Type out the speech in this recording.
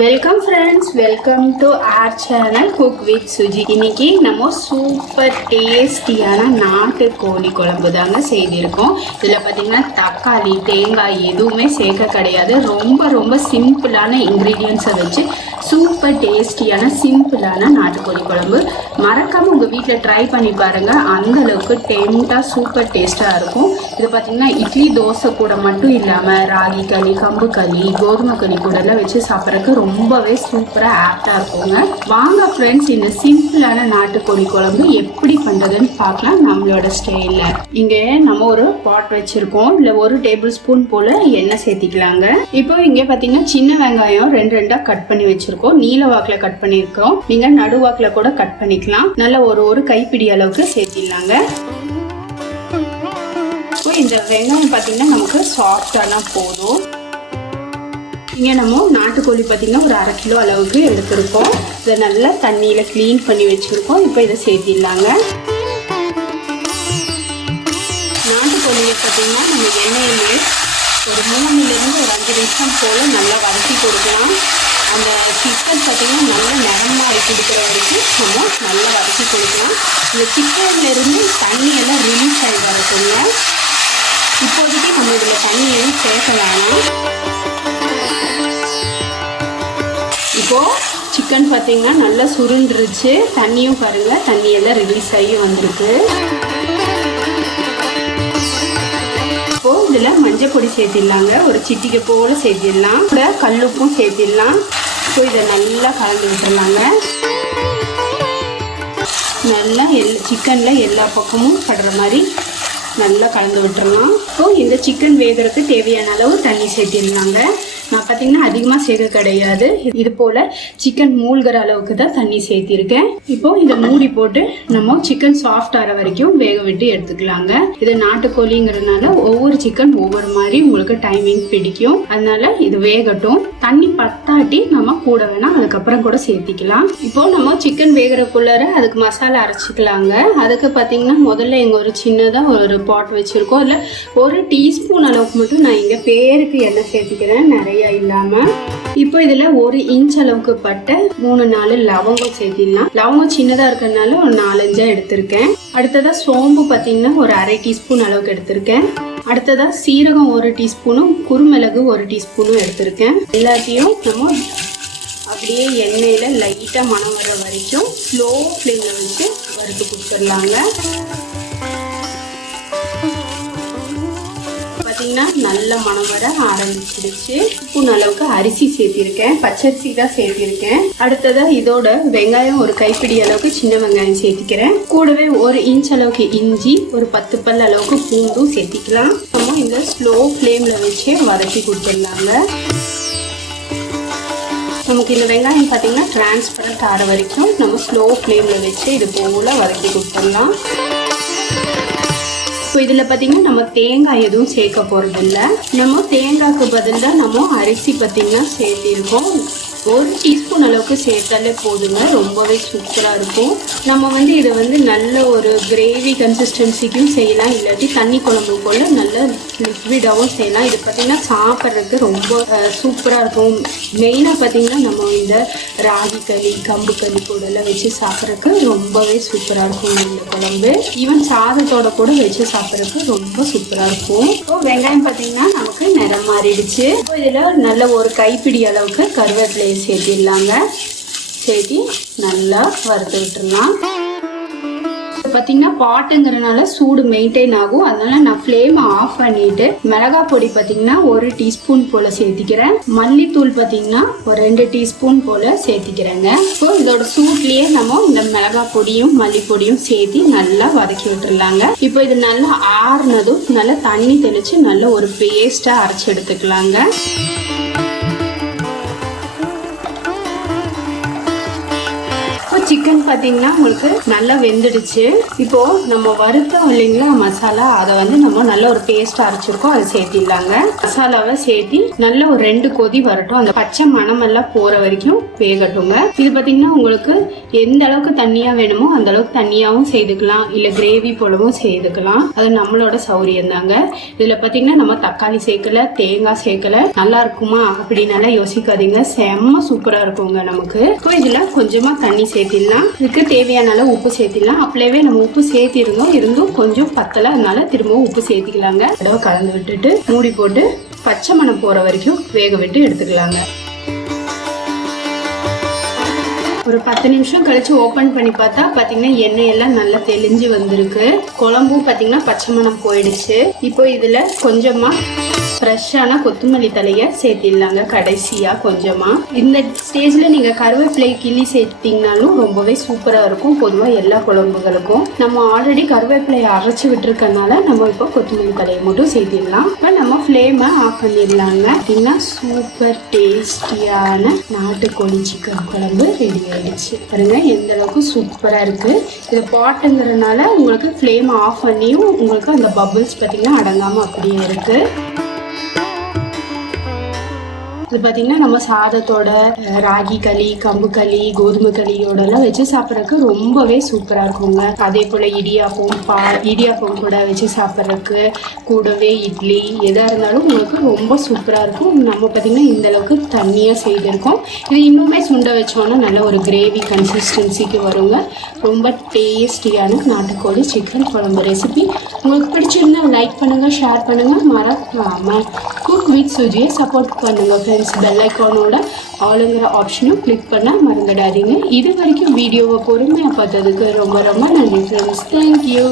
Welcome friends, welcome to R channel cook with Suji. இன்னைக்கு நம்ம super டேஸ்டியான நாட்டு கோழி குழம்பு தாங்க செய்திருக்கோம். இதில் பார்த்தீங்கன்னா தக்காளி தேங்காய் எதுவுமே சேர்க்க கிடையாது. ரொம்ப ரொம்ப சிம்பிளான இன்க்ரீடியன்ஸை வச்சு சூப்பர் டேஸ்டியான சிம்பிளான நாட்டுக்கோழி குழம்பு. மறக்காமல் உங்கள் வீட்டில் ட்ரை பண்ணி பாருங்கள். அந்தளவுக்கு டெம்ட்டாக சூப்பர் டேஸ்ட்டாக இருக்கும். இது பார்த்தீங்கன்னா இட்லி தோசை கூட மட்டும் இல்லாமல் ராகி களி, கம்பு களி, கோதுமை களி கூடலாம் வச்சு சாப்பிட்றதுக்கு ரொம்பவே சூப்பராக ஆப்டாக இருக்குங்க. வாங்க ஃப்ரெண்ட்ஸ், இந்த சிம்பிளான நாட்டுக்கோழி குழம்பு எப்படி பண்ணுறதுன்னு பார்க்கலாம் நம்மளோட ஸ்டைலில். இங்கே நம்ம ஒரு பாட் வச்சுருக்கோம். இல்லை 1 டேபிள் ஸ்பூன் போல் எண்ணெய் சேர்த்திக்கலாங்க. இப்போ இங்கே பார்த்தீங்கன்னா சின்ன வெங்காயம் 2 கட் பண்ணி வச்சுருக்கோம். நீல வாக்கில் கட் பண்ணியிருக்கோம். நீங்கள் நடுவாக்கில் கூட கட் பண்ணிக்கலாம். நல்லா ஒரு கைப்பிடி அளவுக்கு சேர்த்திடலாங்க. இந்த வெங்காயம் பார்த்தீங்கன்னா நமக்கு சாஃப்டானா போதும். இங்கே நம்ம நாட்டுக்கோழி பார்த்தீங்கன்னா ஒரு 1/2 கிலோ அளவுக்கு எடுத்துருக்கோம். இதை நல்லா தண்ணியில் க்ளீன் பண்ணி வச்சுருக்கோம். இப்போ இதை சேர்த்திடலாங்க. நாட்டுக்கோழியை பார்த்தீங்கன்னா நம்ம எண்ணெயிலே ஒரு 3லேருந்து ஒரு 5 நிமிஷம் போல் நல்லா வதக்கி கொடுக்கலாம். அந்த சிக்கன் பார்த்தீங்கன்னா நல்லா நிறமாக கொடுக்குற வரைக்கும் நம்ம நல்லா வதக்கி கொடுக்கலாம். இந்த சிக்கன்லேருந்து தண்ணியெல்லாம் ரிலீஸ் ஆகி வரக்குங்க. இப்போதைக்கு நம்ம இதில் தண்ணி எதுவும் சேர்க்கலாம். இப்போது சிக்கன் பார்த்தீங்கன்னா நல்லா சுருண்டுருச்சு. தண்ணியும் பாருங்கள், தண்ணியெல்லாம் ரிலீஸ் ஆகி வந்திருக்கு. இப்போது இதில் மஞ்சள் பொடி சேர்த்திடலாங்க. ஒரு சிட்டிகை போல் சேர்த்திடலாம். கூட கல்லுப்பும் சேர்த்திடலாம். ஸோ இதை நல்லா கலந்து விட்டுடலாங்க. நல்லா சிக்கனில் எல்லா பக்கமும் படுற மாதிரி நல்லா கலந்து விட்டுறலாம். இப்போ இந்த சிக்கன் வேகிறதுக்கு தேவையான அளவு தண்ணி சேர்த்திடலாங்க. நான் பார்த்தீங்கன்னா அதிகமாக சேர்க்க கிடையாது. இது போல் சிக்கன் மூழ்கிற அளவுக்கு தான் தண்ணி சேர்த்திருக்கேன். இப்போ இதை மூடி போட்டு நம்ம சிக்கன் சாஃப்ட் ஆகிற வரைக்கும் வேக விட்டு எடுத்துக்கலாங்க. இது நாட்டுக்கோழிங்கிறதுனால ஒவ்வொரு சிக்கன் ஒவ்வொரு மாதிரி உங்களுக்கு டைமிங் பிடிக்கும். அதனால இது வேகட்டும். தண்ணி பத்தாட்டி நம்ம கூட வேணா அதுக்கப்புறம் கூட சேர்த்திக்கலாம். இப்போ நம்ம சிக்கன் வேகிறக்குள்ளார அதுக்கு மசாலா அரைச்சிக்கலாங்க. அதுக்கு பார்த்தீங்கன்னா முதல்ல எங்கள் ஒரு சின்னதாக ஒரு பாட் வச்சுருக்கோம். அதில் 1 டீஸ்பூன் அளவுக்கு மட்டும் நான் இங்கே பேருக்கு எண்ணெய் சேர்த்திக்கிறேன், நிறைய இல்லாமல். இப்போ இதில் 1 இன்ச் அளவுக்கு பட்டை, 3-4 லவங்கம் சேர்த்திடலாம். லவங்கம் சின்னதாக இருக்கிறதுனால ஒரு 4-5 எடுத்திருக்கேன். அடுத்ததாக சோம்பு பார்த்தீங்கன்னா ஒரு 1/2 டீஸ்பூன் அளவுக்கு எடுத்திருக்கேன். அடுத்ததாக சீரகம் 1 டீஸ்பூனும், குருமிளகு 1 டீஸ்பூனும் எடுத்திருக்கேன். எல்லாத்தையும் நம்ம அப்படியே எண்ணெயில் லைட்டாக மணம் வர வரைக்கும் ஸ்லோ ஃப்ளேமில் வச்சு வறுத்து கொடுத்துடலாங்க. பார்த்தீங்கன்னா நல்ல மணம் வர ஆரம்பிச்சிடுச்சு. ஸ்பூன் அளவுக்கு அரிசி சேர்த்திருக்கேன், பச்சரிசி தான் சேர்த்திருக்கேன். அடுத்ததாக இதோட வெங்காயம் ஒரு கைப்பிடி அளவுக்கு சின்ன வெங்காயம் சேர்த்திக்கிறேன். கூடவே 1 இன்ச் அளவுக்கு இஞ்சி, ஒரு 10 பல் அளவுக்கு பூண்டும் சேர்த்திக்கலாம். நம்ம இந்த ஸ்லோ ஃப்ளேமில் வச்சு வதக்கி கொடுத்துடலாங்க. நமக்கு இந்த வெங்காயம் பார்த்தீங்கன்னா டிரான்ஸ்பரண்ட் ஆகிற வரைக்கும் நம்ம ஸ்லோ ஃப்ளேமில் வச்சு இது போல் வதக்கி கொடுத்துடலாம். ஸோ இதில் பார்த்தீங்கன்னா நம்ம தேங்காய் எதுவும் சேர்க்க போகிறதில்ல. நம்ம தேங்காய்க்கு பதிலாக நம்ம அரிசி பார்த்தீங்கன்னா சேர்த்திருக்கோம். 1 டீஸ்பூன் அளவுக்கு சேர்த்தாலே போதுங்க, ரொம்பவே சூப்பராக இருக்கும். நம்ம இதை நல்ல ஒரு கிரேவி கன்சிஸ்டன்சிக்கும் செய்யலாம், இல்லாட்டி தண்ணி குழம்பு போல் நல்ல லிக்விடாகவும் செய்யலாம். இது பார்த்திங்கன்னா சாப்பிட்றதுக்கு ரொம்ப சூப்பராக இருக்கும். மெயினாக பார்த்திங்கன்னா நம்ம இந்த ராகி களி, கம்பு களி கூடலாம் வச்சு சாப்பிட்றதுக்கு ரொம்பவே சூப்பராக இருக்கும். இந்த குழம்பு ஈவன் சாதத்தோட கூட வச்சு சாப்பிட்றதுக்கு ரொம்ப சூப்பராக இருக்கும். இப்போ வெங்காயம் பார்த்திங்கன்னா நமக்கு நிறம் மாறிடுச்சு. இப்போ இதில் நல்ல ஒரு கைப்பிடி அளவுக்கு கருவேப்பிலை சேர்த்திடலாங்க. சேர்த்தி நல்லா வறுத்து விட்டுடலாம். பார்த்தீங்கன்னா பாட்டுங்கிறனால சூடு மெயின்டைன் ஆகும். அதனால நான் ஃப்ளேமை ஆஃப் பண்ணிட்டு மிளகாய் பொடி பார்த்தீங்கன்னா 1 டீஸ்பூன் போல சேர்த்திக்கிறேன். மல்லித்தூள் பார்த்தீங்கன்னா ஒரு 2 டீஸ்பூன் போல சேர்த்திக்கிறேங்க. இப்போ இதோட சூட்லயே நம்ம இந்த மிளகாய் பொடியும் மல்லிப்பொடியும் சேர்த்தி நல்லா வதக்கி விட்டுடலாங்க. இப்போ இது நல்லா ஆறுனதும் நல்லா தண்ணி தெளிச்சு நல்ல ஒரு பேஸ்டா அரைச்சி எடுத்துக்கலாங்க. சிக்கன் பார்த்தீங்கன்னா உங்களுக்கு நல்லா வெந்துடுச்சு. இப்போ நம்ம வறுத்தோம் இல்லைங்களா மசாலா, அதை வந்து நம்ம நல்ல ஒரு பேஸ்ட் அரைச்சிருக்கோம், அதை சேர்த்திடலாங்க. மசாலாவை சேர்த்தி நல்ல ஒரு 2 கொதி வரட்டும், அந்த பச்சை மணமெல்லாம் போற வரைக்கும் வேகட்டுங்க. இது பார்த்தீங்கன்னா உங்களுக்கு எந்த அளவுக்கு தண்ணியா வேணுமோ அந்த அளவுக்கு தண்ணியாவும் செய்துக்கலாம், இல்ல கிரேவி போலவும் செய்துக்கலாம். அது நம்மளோட சௌரியம் தாங்க. இதுல பார்த்தீங்கன்னா நம்ம தக்காளி சேர்க்கல, தேங்காய் சேர்க்கல. நல்லா இருக்குமா அப்படின்னால யோசிக்காதீங்க, செம்ம சூப்பரா இருக்குங்க நமக்கு. இப்போ இதுல கொஞ்சமா தண்ணி சேர்த்திடலாம். இதுக்கு தேவையான அளவு உப்பு சேர்த்திடலாம். அப்படியே நம்ம உப்பு இருந்தும் கொஞ்சம் பத்தல, அதனால திரும்பவும் உப்பு சேர்த்திக்கலாங்க. தடவை கலந்து விட்டுட்டு மூடி போட்டு பச்சை மணம் போற வரைக்கும் வேக விட்டு எடுத்துக்கலாங்க. ஒரு 10 நிமிஷம் கழிச்சு ஓபன் பண்ணி பார்த்தா பாத்தீங்கன்னா எண்ணெய் எல்லாம் நல்லா தெளிஞ்சு வந்திருக்கு. குழம்பும் பாத்தீங்கன்னா பச்சை மணம் போயிடுச்சு. இப்போ இதுல கொஞ்சமா ஃப்ரெஷ்ஷான கொத்தமல்லி தலையை சேர்த்திடலாங்க கடைசியா கொஞ்சமா. இந்த ஸ்டேஜ்ல நீங்க கருவேப்பிலை கிள்ளி சேர்த்தீங்கனாலும் ரொம்பவே சூப்பரா இருக்கும். பொதுவா எல்லா குழம்புகளுக்கும் நம்ம ஆல்ரெடி கருவேப்பிலையை அரைச்சு விட்டுருக்கனால நம்ம இப்போ கொத்தமல்லி தலையை மட்டும் சேர்த்திடலாம். இப்போ நம்ம ஃப்ளேமை ஆஃப் பண்ணிடலாங்க. அப்படின்னா சூப்பர் டேஸ்டியான நாட்டுக்கோழி சிக்கன் குழம்பு ரெடி ஆயிடுச்சு. பாருங்க எந்த அளவுக்கு சூப்பரா இருக்கு. இது பாட்டுங்கிறதுனால உங்களுக்கு ஃப்ளேம் ஆஃப் பண்ணியும் உங்களுக்கு அந்த பபிள்ஸ் பார்த்தீங்கன்னா அடங்காம அப்படியே இருக்கு. இது பார்த்தீங்கன்னா நம்ம சாதத்தோட, ராகி களி, கம்பு களி, கோதுமை களியோடலாம் வச்சு சாப்பிட்றதுக்கு ரொம்பவே சூப்பராக இருக்குங்க. அதே போல் இடியாப்பம் கூட வச்சு சாப்பிட்றதுக்கு, கூடவே இட்லி எதாக இருந்தாலும் உங்களுக்கு ரொம்ப சூப்பராக இருக்கும். நம்ம பார்த்தீங்கன்னா இந்த அளவுக்கு தண்ணியாக செய்திருக்கோம். இது இன்னுமே சுண்ட வச்சோன்னா நல்ல ஒரு கிரேவி கன்சிஸ்டன்சிக்கு வருங்க. ரொம்ப டேஸ்டியான நாட்டுக்கோழி சிக்கன் குழம்பு ரெசிபி உங்களுக்கு பிடிச்சிருந்தா லைக் பண்ணுங்கள், ஷேர் பண்ணுங்கள், மறக்காமல் குக் வித் சுஜியை சப்போர்ட் பண்ணுங்கள் ஃப்ரெண்ட்ஸ். பெல் ஐக்கானோட ஆளுங்கிற ஆப்ஷனும் கிளிக் பண்ண மறந்துடாதீங்க. இது வரைக்கும் வீடியோவை பொறுமையாக பார்த்ததுக்கு ரொம்ப ரொம்ப நன்றி ஃப்ரெண்ட்ஸ். தேங்க்யூ.